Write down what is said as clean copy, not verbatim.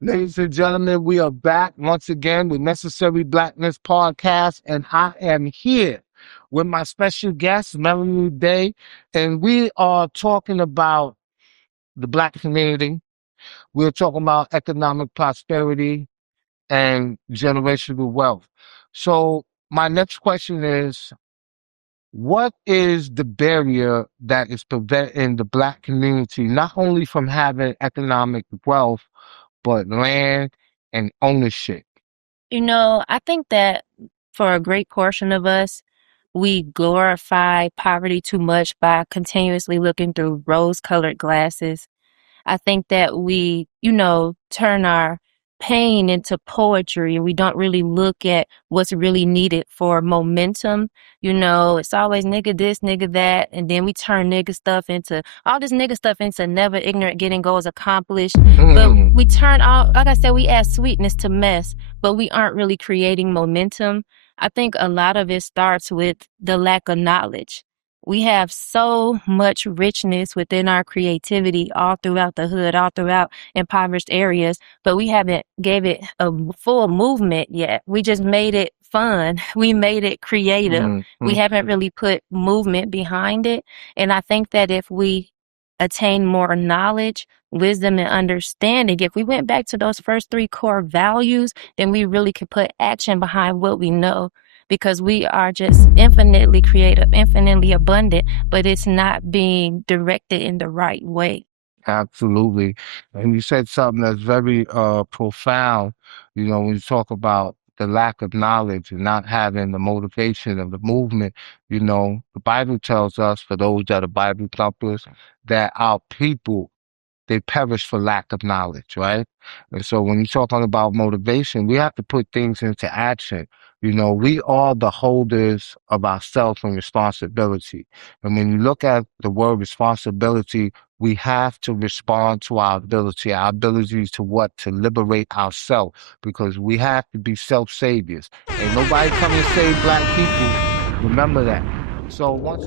Ladies and gentlemen, we are back once again with Necessary Blackness Podcast, and I am here with my special guest, Melanie Bey, and we are talking about the Black community. We're talking about economic prosperity and generational wealth. So, my next question is, what is the barrier that is preventing the Black community not only from having economic wealth, but land and ownership? I think that for a great portion of us, we glorify poverty too much by continuously looking through rose-colored glasses. I think that we turn our pain into poetry and we don't really look at what's really needed for momentum. It's always nigga this, nigga that, and then we turn nigga stuff into all this nigga stuff into never ignorant getting goals accomplished. But we turn all, like I said, we add sweetness to mess, but we aren't really creating momentum. I think a lot of it starts with the lack of knowledge. We have so much richness within our creativity all throughout the hood, all throughout impoverished areas, but we haven't gave it a full movement yet. We just made it fun. We made it creative. We haven't really put movement behind it. And I think that if we attain more knowledge, wisdom, and understanding, if we went back to those first three core values, then we really could put action behind what we know, because we are just infinitely creative, infinitely abundant, but it's not being directed in the right way. Absolutely. And you said something that's very profound, when you talk about the lack of knowledge and not having the motivation of the movement. The Bible tells us, for those that are Bible thumpers, that our people, they perish for lack of knowledge, right? And so when you're talking about motivation, we have to put things into action. We are the holders of ourselves and responsibility. And when you look at the word responsibility, we have to respond to our ability to what? To liberate ourselves, because we have to be self-saviors. Ain't nobody come and save Black people. Remember that. So once